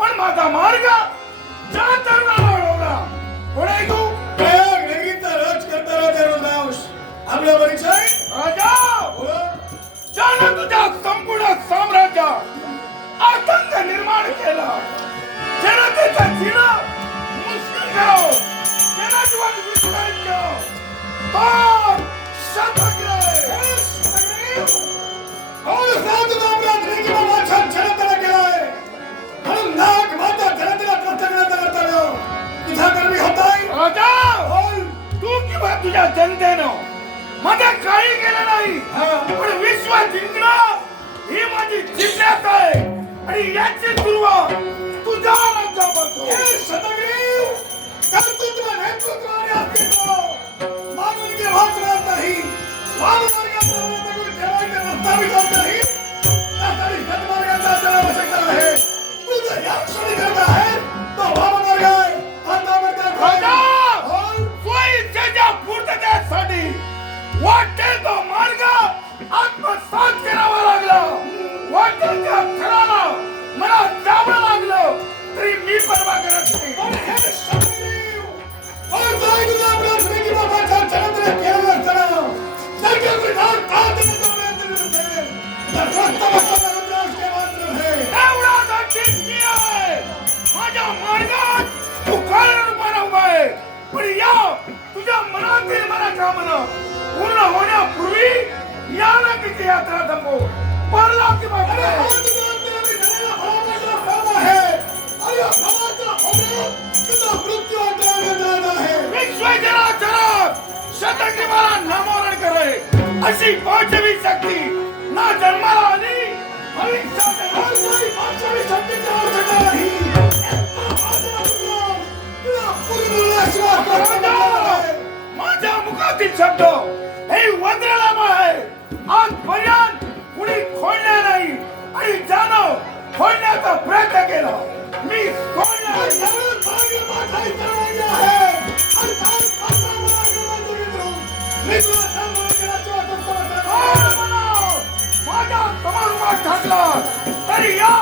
पण माझा मार्ग ज्या तरुणाला अडवला कोण आहे तू प्रयाग नगरीचा राज करताना त्याचं नाव आपला परिचय? राजा! बोला. ज्यानं तुझ्या संपूर्ण साम्राज्यात. तुझ्या जनतेनं मध्ये काही केलं नाही. हा. पण विश्व जिंकणं ही माझी जिज्ञास आहे. आणि याची सुरुवात तुझ्या राज्यापासून. हे अस्तित्व वाचणार नाही. ठेवायचा रस्ता नाही. कामना पूर्ण होण्यापूर्वी या नागरिक यात्रा थांबव परलाची मागणी शतकी मला नामोरण करे अशी पौचवी शक्ती ना जन्माला आली भविष्यात कोणी पौचवी शक्तीची आवश्यकता नाही शब्द हे वज्रलाभ आहे आजपर्यंत कुणी खोडले नाही. आणि ज्यानं खोडण्याचा प्रयत्न केला. मी वाटत? माझ्यासमोर उभा ठाकला. तरी या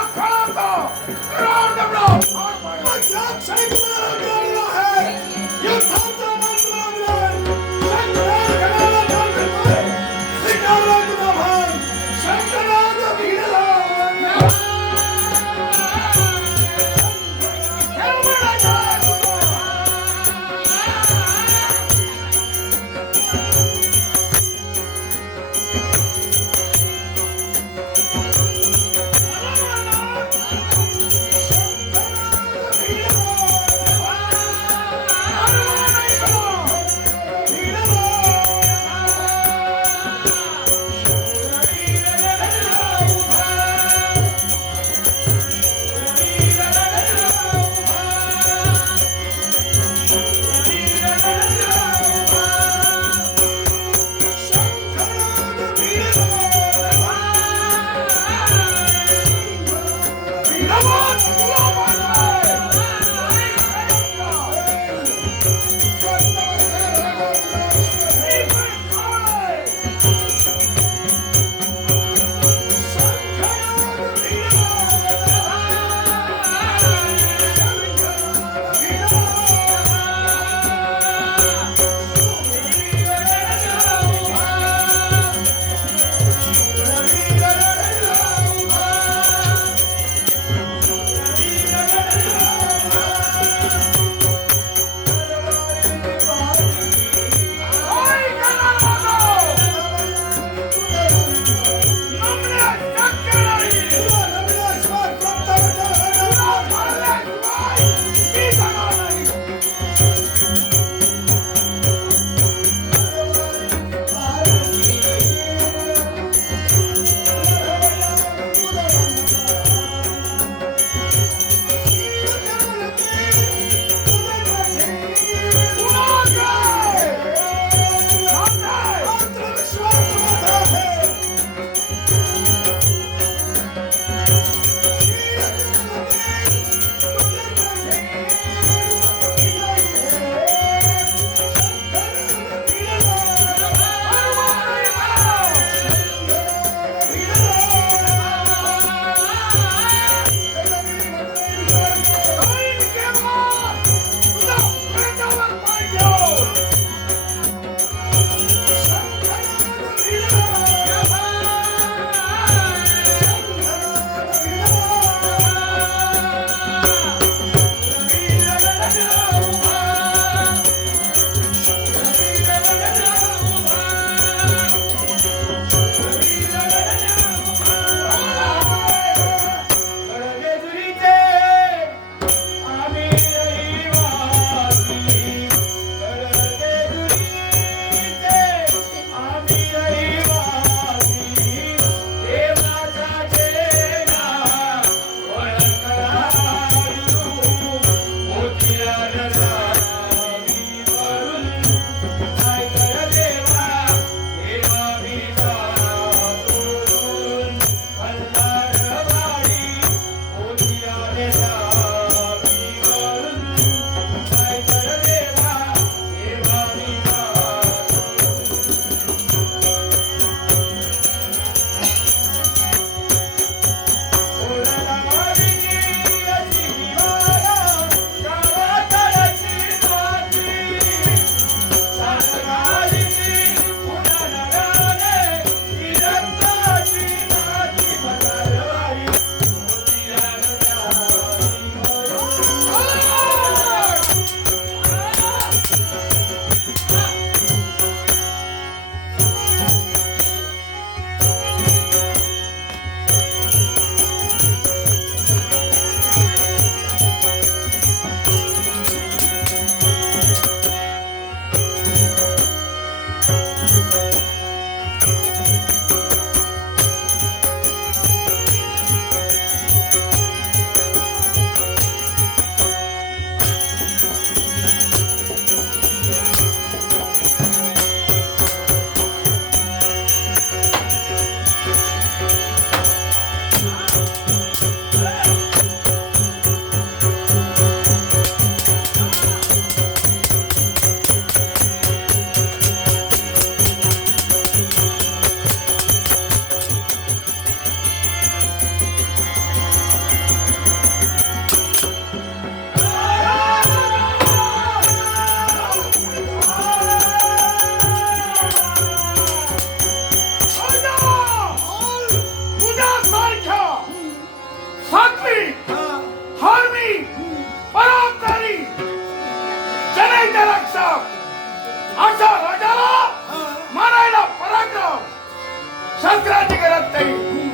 शस्त्राची गरज नाही.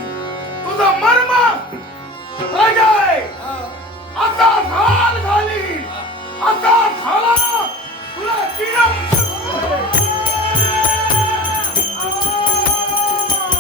तुझं मर्म राजा आहे आता घाल घाली आता